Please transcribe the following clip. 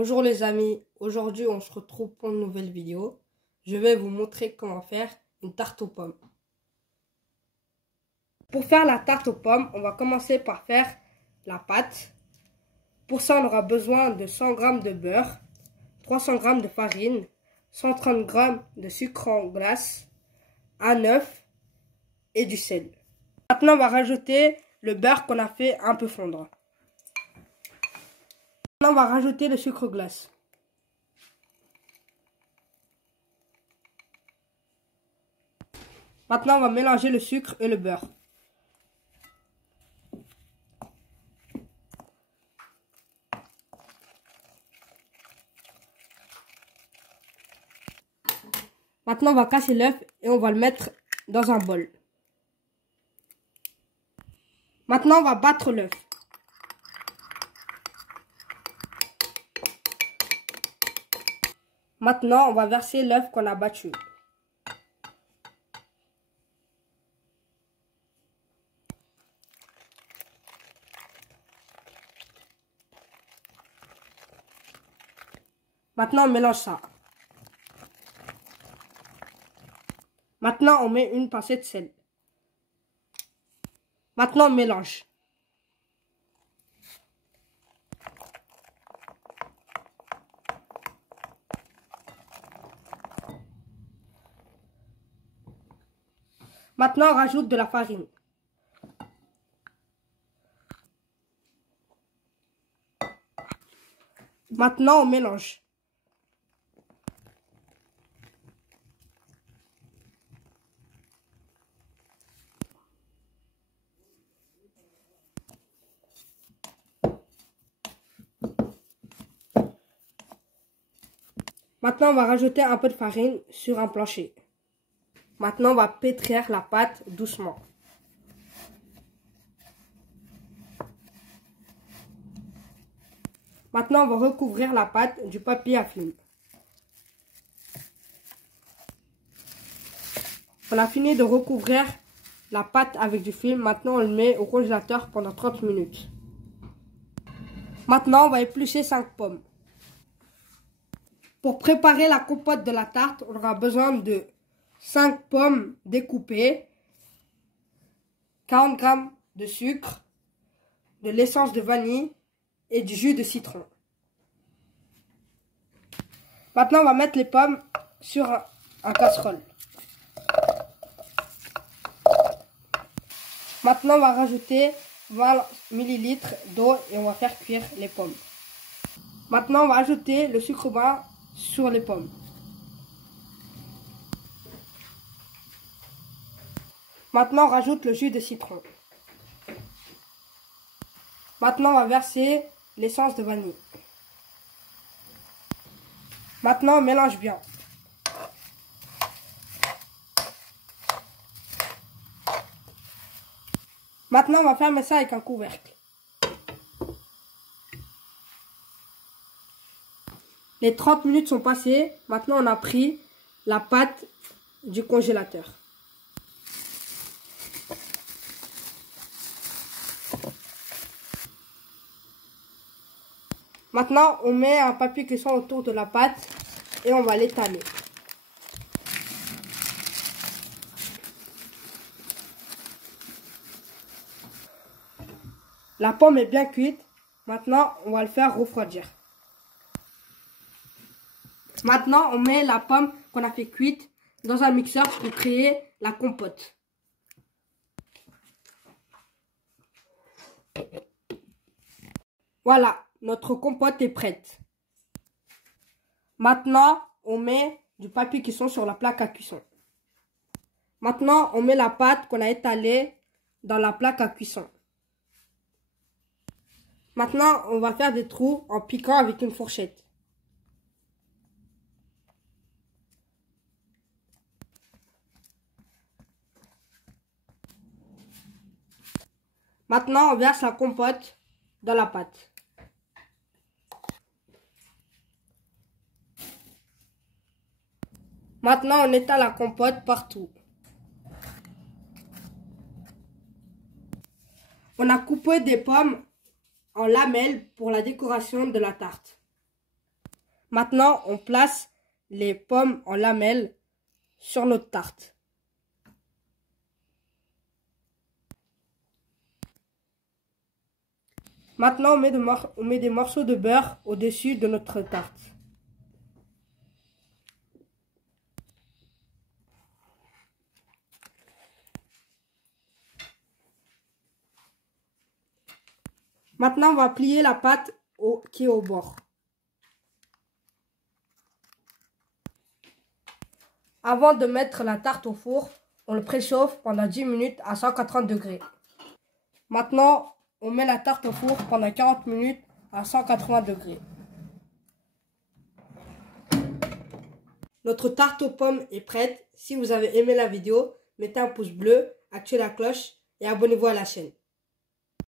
Bonjour les amis, aujourd'hui on se retrouve pour une nouvelle vidéo. Je vais vous montrer comment faire une tarte aux pommes. Pour faire la tarte aux pommes, on va commencer par faire la pâte. Pour ça on aura besoin de 100 g de beurre, 300 g de farine, 130 g de sucre en glace, un œuf et du sel. Maintenant on va rajouter le beurre qu'on a fait un peu fondre. Maintenant on va rajouter le sucre glace. Maintenant, on va mélanger le sucre et le beurre. Maintenant, on va casser l'œuf et on va le mettre dans un bol. Maintenant, on va battre l'œuf. Maintenant, on va verser l'œuf qu'on a battu. Maintenant, on mélange ça. Maintenant, on met une pincée de sel. Maintenant, on mélange. Maintenant, on rajoute de la farine. Maintenant, on mélange. Maintenant, on va rajouter un peu de farine sur un plancher. Maintenant, on va pétrir la pâte doucement. Maintenant, on va recouvrir la pâte du papier à film. On a fini de recouvrir la pâte avec du film. Maintenant, on le met au congélateur pendant 30 minutes. Maintenant, on va éplucher 5 pommes. Pour préparer la compote de la tarte, on aura besoin de 5 pommes découpées, 40 g de sucre, de l'essence de vanille et du jus de citron. Maintenant, on va mettre les pommes sur un casserole. Maintenant, on va rajouter 20 ml d'eau et on va faire cuire les pommes. Maintenant, on va ajouter le sucre brun sur les pommes. Maintenant, on rajoute le jus de citron. Maintenant, on va verser l'essence de vanille. Maintenant, on mélange bien. Maintenant, on va fermer ça avec un couvercle. Les 30 minutes sont passées. Maintenant, on a pris la pâte du congélateur. Maintenant, on met un papier cuisson autour de la pâte et on va l'étaler. La pomme est bien cuite. Maintenant, on va le faire refroidir. Maintenant, on met la pomme qu'on a fait cuite dans un mixeur pour créer la compote. Voilà, notre compote est prête. Maintenant, on met du papier cuisson sur la plaque à cuisson. Maintenant, on met la pâte qu'on a étalée dans la plaque à cuisson. Maintenant, on va faire des trous en piquant avec une fourchette. Maintenant, on verse la compote dans la pâte. Maintenant, on étale la compote partout. On a coupé des pommes en lamelles pour la décoration de la tarte. Maintenant, on place les pommes en lamelles sur notre tarte. Maintenant, on met des morceaux de beurre au-dessus de notre tarte. Maintenant, on va plier la pâte qui est au bord. Avant de mettre la tarte au four, on le préchauffe pendant 10 minutes à 180 degrés. Maintenant, on met la tarte au four pendant 40 minutes à 180 degrés. Notre tarte aux pommes est prête. Si vous avez aimé la vidéo, mettez un pouce bleu, activez la cloche et abonnez-vous à la chaîne.